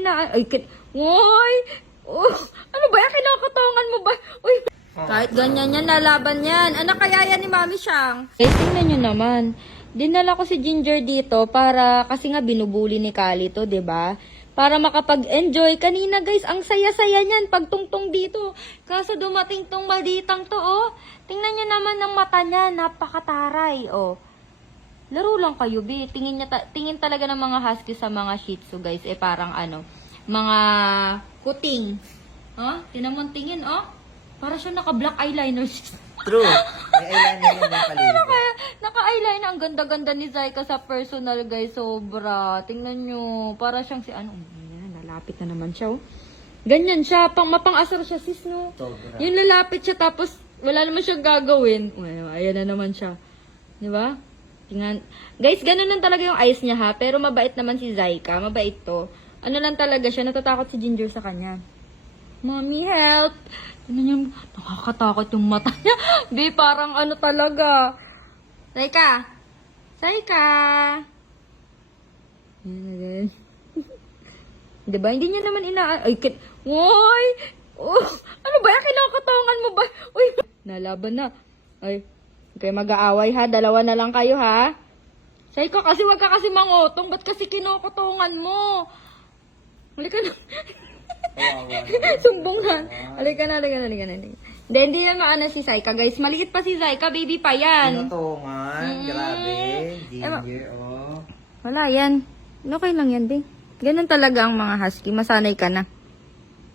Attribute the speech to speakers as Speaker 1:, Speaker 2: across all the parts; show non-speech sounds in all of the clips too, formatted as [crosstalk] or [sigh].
Speaker 1: ina... Ay, kit... Uy! Oh, ano ba yan? Kinakatongan mo ba? Uy! Kahit ganyan yan, nalaban yan. Ano kaya yan ni Mami Siyang? Guys, tingnan nyo naman. Dinala ko si Ginger dito para, kasi nga binubuli ni Kali to, 'di ba? Para makapag-enjoy. Kanina guys, ang saya-saya niyan pagtungtong dito. Kaso dumating tong malditang to, oh. Tingnan nyo naman ng mata niya, napakataray, oh. Laro lang kayo, be. Tingin, niya ta- tingin talaga ng mga husky sa mga shih tzu, guys. Eh, parang ano, mga kuting. Oh, tinan mo ang tingin, oh. Para siya naka-black eyeliner. [laughs]
Speaker 2: True. May eyeliner yun ng
Speaker 1: Pero
Speaker 2: palibot.
Speaker 1: kaya, naka-eyeliner. Ang ganda-ganda ni Zaika sa personal, guys. Sobra. Tingnan nyo. Para siyang si ano. Ayan, nalapit na naman siya, oh. Ganyan siya. Pang, mapang-asar siya, sis, no?
Speaker 2: Sobra.
Speaker 1: Yung lalapit siya, tapos wala naman siyang gagawin. Well, ayan na naman siya. Di ba? Tingnan. Guys, ganun lang talaga yung eyes niya, ha? Pero mabait naman si Zaika. Mabait to. Ano lang talaga siya, natatakot si Ginger sa kanya. Mommy, help! Tingnan niyo, nakakatakot yung mata niya. [laughs] Di, parang ano talaga. Zaika! Zaika! Yan na din. Diba? Hindi niya naman ina... Ay, kit... Uy! Oh, ano ba yan? Kinakatongan mo ba? Uy! [laughs] Nalaban na. Ay, kayo mag-aaway ha. Dalawa na lang kayo ha. Zaika, kasi wag ka kasi mangotong. Ba't kasi kinukutongan mo? Halika na. Sumbong na. Halika na, halika na, halika na. Hindi, hindi na maana si Saika, guys. Maliit pa si Saika, baby pa yan.
Speaker 2: Pinutungan.
Speaker 1: Mm.
Speaker 2: Grabe. Ginger, oh.
Speaker 1: Wala yan. Okay lang yan, Bing. Ganun talaga ang mga husky. Masanay ka na.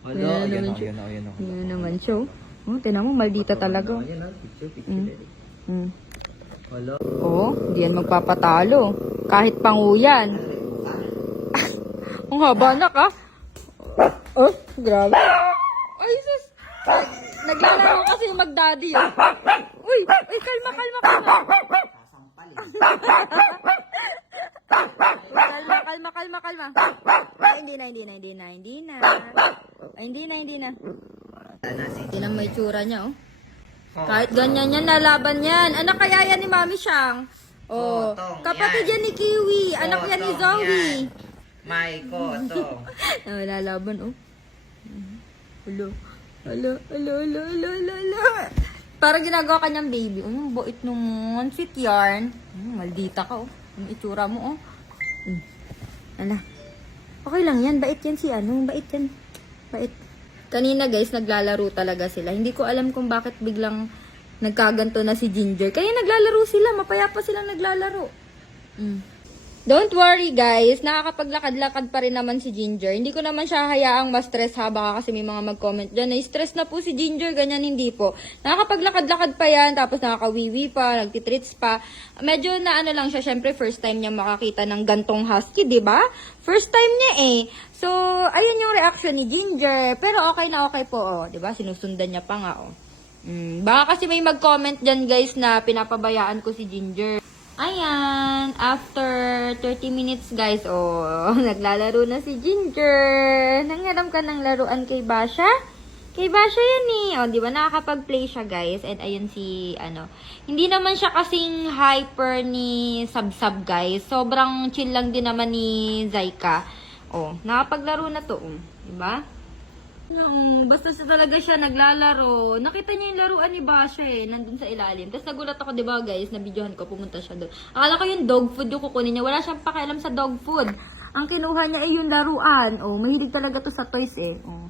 Speaker 1: Ayan,
Speaker 2: oh, ayan, oh.
Speaker 1: Yan naman siya. oh. Oh, tinan mo, maldita talaga. oh.
Speaker 2: Ayan, oh. Picture, picture.
Speaker 1: Mm.
Speaker 2: daddy.
Speaker 1: Mm.
Speaker 2: Hello.
Speaker 1: Oo, hindi yan magpapatalo. Kahit panguyan. [laughs] Ang haba na ka. Oh, grabe. Ay, sus. Naglalaro kasi mag-daddy. Oh. Uy, uy, kalma, kalma, kalma. [laughs] Kalma, kalma, kalma, kalma. Ay, hindi na, hindi na, hindi na, hindi na. Ay, hindi na, hindi na. Tinan mo yung tsura niya, oh. Kahit ganyan yan, nalaban yan. Anak kaya yan ni Mami Siyang. Oh,
Speaker 2: Kotong
Speaker 1: kapatid
Speaker 2: yan.
Speaker 1: yan ni Kiwi. Anak yan ni
Speaker 2: Kotong
Speaker 1: Zoe.
Speaker 2: yan. May kotong. [laughs]
Speaker 1: Ah, lalaban, oh. Hello. Hello, hello, hello, hello, hello, hello. Parang ginagawa ka niyang baby. Oh, bait naman. Sweet yarn. Hmm, maldita ka, oh. Yung itsura mo, oh. Hmm. Ala. Okay lang yan. Bait yan si ano. Bait yan. Bait. Kanina, guys, naglalaro talaga sila. Hindi ko alam kung bakit biglang nagkaganto na si Ginger. Kaya naglalaro sila. Mapayapa sila naglalaro. Mm. Don't worry guys, nakakapaglakad-lakad pa rin naman si Ginger. Hindi ko naman siya hayaang ma-stress ha, baka kasi may mga mag-comment dyan na stress na po si Ginger, ganyan hindi po. Nakakapaglakad-lakad pa yan, tapos nakakawiwi pa, nagtitrits pa. Medyo na ano lang siya, syempre first time niya makakita ng gantong husky, di ba? First time niya eh. So, ayun yung reaction ni Ginger. Pero okay na okay po, oh, di ba? Sinusundan niya pa nga, oh. Mm, baka kasi may mag-comment dyan guys na pinapabayaan ko si Ginger. Ayan, after 30 minutes guys, oh, [laughs] naglalaro na si Ginger. Nangiram ka ng laruan kay Basha? Kay Basha yan eh. O, di ba nakakapag-play siya guys. And ayun si, ano, hindi naman siya kasing hyper ni Sabsab guys. Sobrang chill lang din naman ni Zaika. Oh, nakapaglaro na to, oh. di ba? Yung, basta sa talaga siya naglalaro. Nakita niya yung laruan ni Basha eh, nandun sa ilalim. Tapos nagulat ako, di ba guys, na videohan ko, pumunta siya doon. Akala ko yung dog food yung kukunin niya. Wala siyang pakialam sa dog food. Ang kinuha niya ay yung laruan. Oh, mahilig talaga to sa toys eh. Oh.